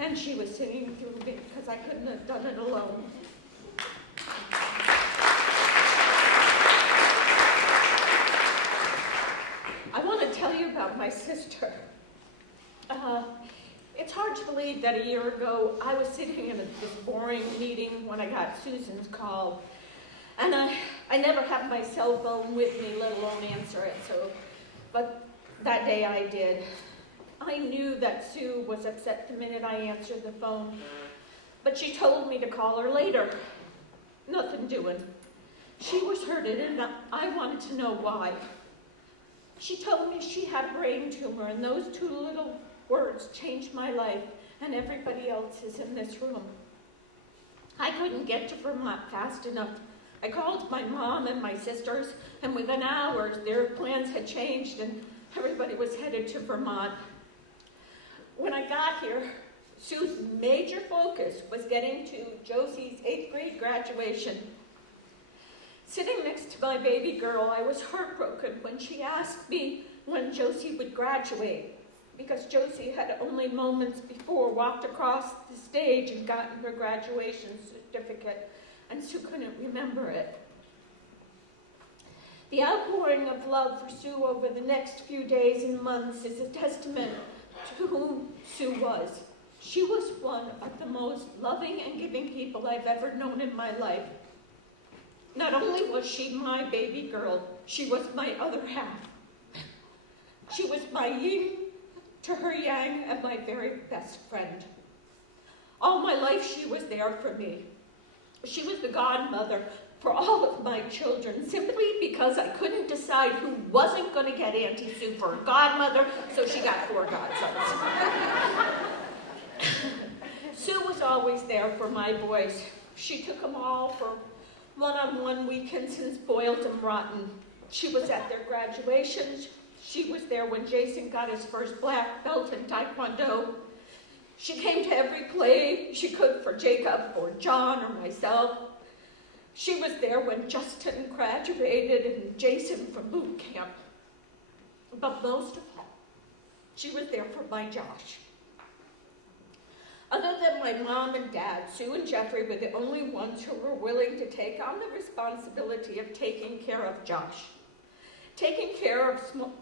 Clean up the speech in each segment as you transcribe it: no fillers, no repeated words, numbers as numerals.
And she was singing through me because I couldn't have done it alone. I want to tell you about my sister. It's hard to believe that a year ago I was sitting in this boring meeting when I got Susan's call. And I never have my cell phone with me, let alone answer it. But that day I did. I knew that Sue was upset the minute I answered the phone, but she told me to call her later. Nothing doing. She was hurting, and I wanted to know why. She told me she had a brain tumor, and those two little words changed my life and everybody else's in this room. I couldn't get to Vermont fast enough. I called my mom and my sisters, and within hours, their plans had changed, and everybody was headed to Vermont. When I got here, Sue's major focus was getting to Josie's 8th grade graduation. Sitting next to my baby girl, I was heartbroken when she asked me when Josie would graduate, because Josie had only moments before walked across the stage and gotten her graduation certificate, and Sue couldn't remember it. The outpouring of love for Sue over the next few days and months is a testament to who Sue was. She was one of the most loving and giving people I've ever known in my life. Not only was she my baby girl, she was my other half. She was my yin to her yang and my very best friend. All my life she was there for me. She was the godmother for all of my children, simply because I couldn't decide who wasn't going to get Auntie Sue for a godmother, so she got 4 godsons. Sue was always there for my boys. She took them all for one-on-one weekends and spoiled them rotten. She was at their graduations. She was there when Jason got his first black belt in Taekwondo. She came to every play she could for Jacob or John or myself. She was there when Justin graduated and Jason from boot camp. But most of all, she was there for my Josh. Other than my mom and dad, Sue and Jeffrey were the only ones who were willing to take on the responsibility of taking care of Josh. Taking care of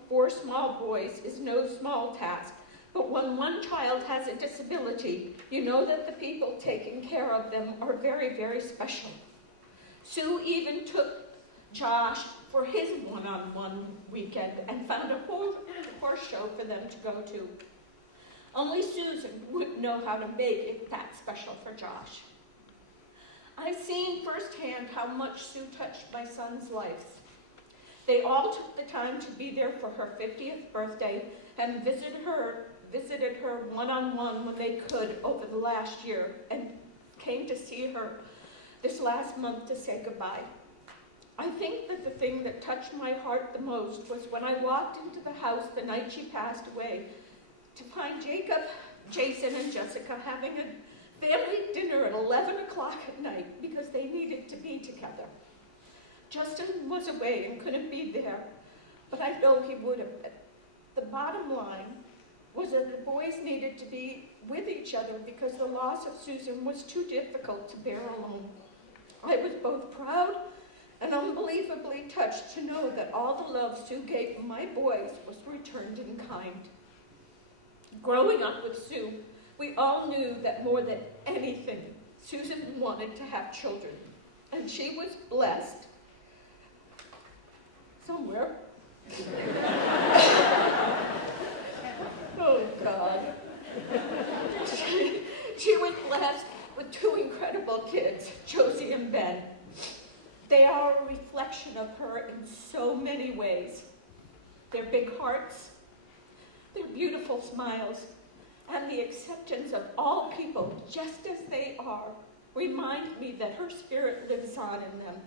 4 small boys is no small task, but when one child has a disability, you know that the people taking care of them are very, very special. Sue even took Josh for his one-on-one weekend and found a horse show for them to go to. Only Susan would know how to make it that special for Josh. I've seen firsthand how much Sue touched my son's life. They all took the time to be there for her 50th birthday and visited her one-on-one when they could over the last year, and came to see her this last month to say goodbye. I think that the thing that touched my heart the most was when I walked into the house the night she passed away to find Jacob, Jason, and Jessica having a family dinner at 11 o'clock at night because they needed to be together. Justin was away and couldn't be there, but I know he would have been. The bottom line was that the boys needed to be with each other because the loss of Susan was too difficult to bear alone. I was both proud and unbelievably touched to know that all the love Sue gave my boys was returned in kind. Growing up with Sue, we all knew that more than anything, Susan wanted to have children, and she was blessed somewhere. Oh, God. She was blessed with 2 incredible kids, Josie and Ben. They are a reflection of her in so many ways. Their big hearts, their beautiful smiles, and the acceptance of all people just as they are remind me that her spirit lives on in them.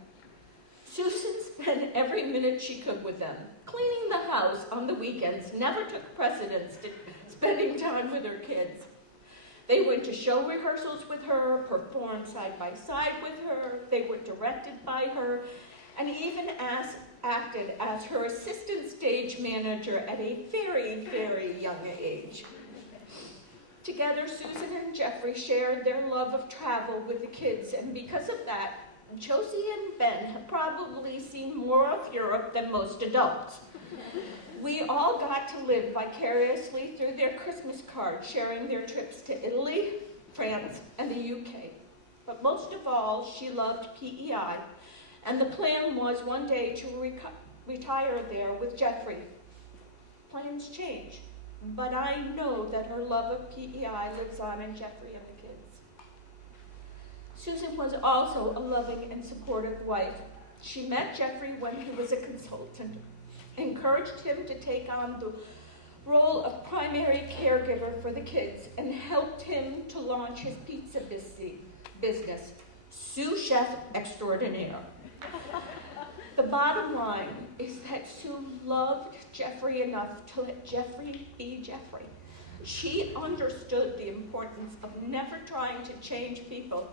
Susan spent every minute she could with them. Cleaning the house on the weekends never took precedence to spending time with her kids. They went to show rehearsals with her, performed side by side with her, they were directed by her, and even acted as her assistant stage manager at a very, very young age. Together, Susan and Jeffrey shared their love of travel with the kids, and because of that, Josie and Ben have probably seen more of Europe than most adults. We all got to live vicariously through their Christmas cards, sharing their trips to Italy, France, and the UK. But most of all, she loved PEI, and the plan was one day to retire there with Jeffrey. Plans change, but I know that her love of PEI lives on in Jeffrey and the kids. Susan was also a loving and supportive wife. She met Jeffrey when he was a consultant, encouraged him to take on the role of primary caregiver for the kids, and helped him to launch his pizza business, Sous Chef Extraordinaire. The bottom line is that Sue loved Jeffrey enough to let Jeffrey be Jeffrey. She understood the importance of never trying to change people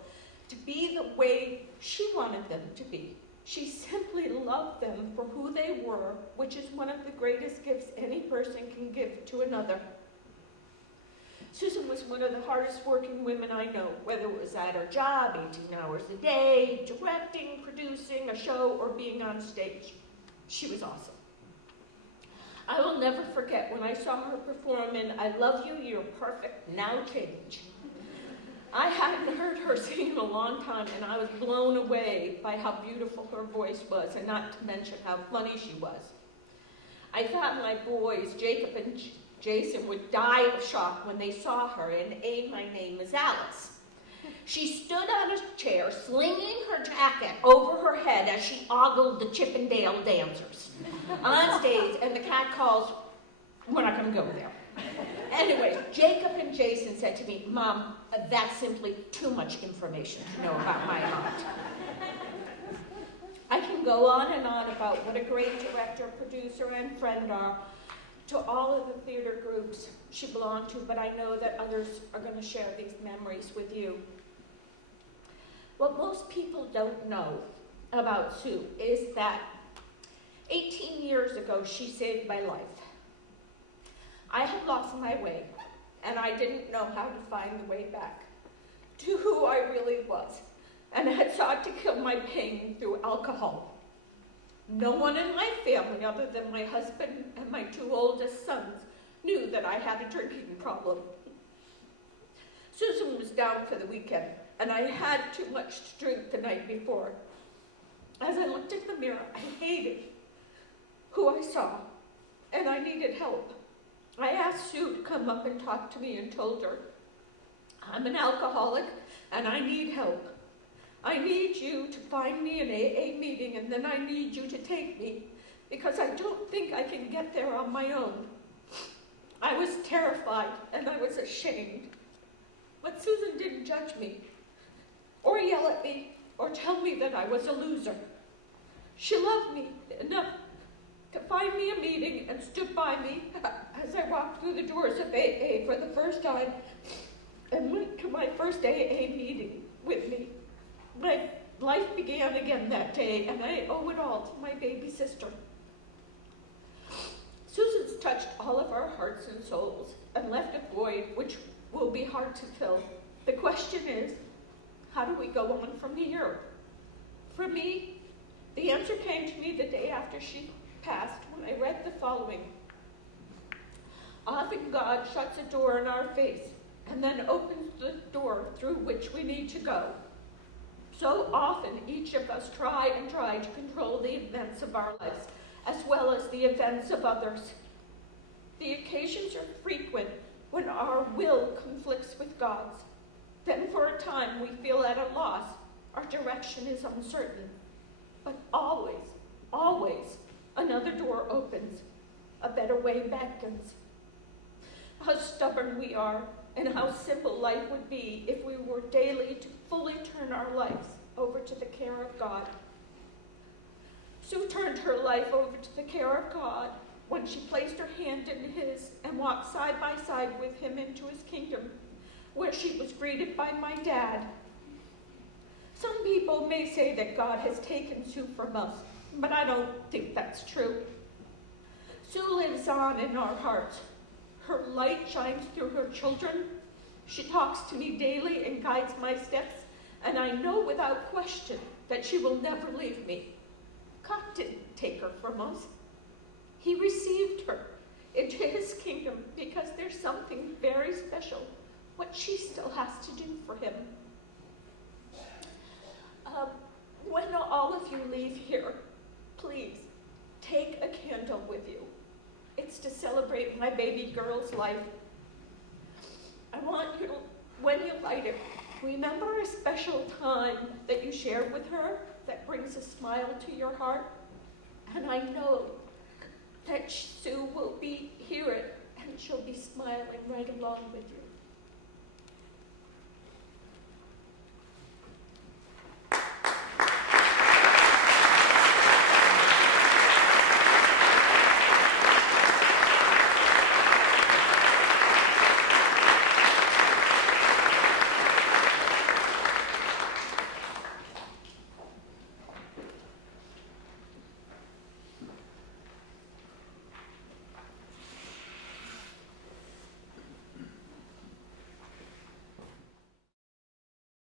to be the way she wanted them to be. She simply loved them for who they were, which is one of the greatest gifts any person can give to another. Susan was one of the hardest working women I know, whether it was at her job, 18 hours a day, directing, producing a show, or being on stage. She was awesome. I will never forget when I saw her perform in I Love You, You're Perfect, Now Change. I hadn't heard her sing in a long time, and I was blown away by how beautiful her voice was, and not to mention how funny she was. I thought my boys, Jacob and Jason, would die of shock when they saw her, and my name is Alice. She stood on a chair, slinging her jacket over her head as she ogled the Chippendale dancers on stage, and the cat calls, we're not going to go there. Anyway, Jacob and Jason said to me, Mom, that's simply too much information to know about my aunt. I can go on and on about what a great director, producer, and friend are to all of the theater groups she belonged to, but I know that others are going to share these memories with you. What most people don't know about Sue is that 18 years ago, she saved my life. I had lost my way, and I didn't know how to find the way back to who I really was, and had sought to kill my pain through alcohol. No one in my family, other than my husband and my two oldest sons, knew that I had a drinking problem. Susan was down for the weekend, and I had too much to drink the night before. As I looked in the mirror, I hated who I saw, and I needed help. I asked Sue to come up and talk to me and told her, I'm an alcoholic, and I need help. I need you to find me an AA meeting, and then I need you to take me, because I don't think I can get there on my own. I was terrified, and I was ashamed. But Susan didn't judge me, or yell at me, or tell me that I was a loser. She loved me enough to find me a meeting and stood by me as I walked through the doors of AA for the first time and went to my first AA meeting with me. My life began again that day, and I owe it all to my baby sister. Susan's touched all of our hearts and souls and left a void which will be hard to fill. The question is, how do we go on from here? For me, the answer came to me the day after she passed when I read the following. Often God shuts a door in our face and then opens the door through which we need to go. So often each of us try to control the events of our lives as well as the events of others. The occasions are frequent when our will conflicts with God's. Then for a time we feel at a loss. Our direction is uncertain. But always, always, another door opens. A better way beckons. How stubborn we are, and how simple life would be if we were daily to fully turn our lives over to the care of God. Sue turned her life over to the care of God when she placed her hand in his and walked side by side with him into his kingdom, where she was greeted by my dad. Some people may say that God has taken Sue from us, but I don't think that's true. Sue lives on in our hearts. Her light shines through her children. She talks to me daily and guides my steps, and I know without question that she will never leave me. God didn't take her from us. He received her into his kingdom because there's something very special, what she still has to do for him. When all of you leave here, please take a candle with you. It's to celebrate my baby girl's life. I want you to, when you light it, remember a special time that you shared with her that brings a smile to your heart. And I know that Sue will hear it, and she'll be smiling right along with you.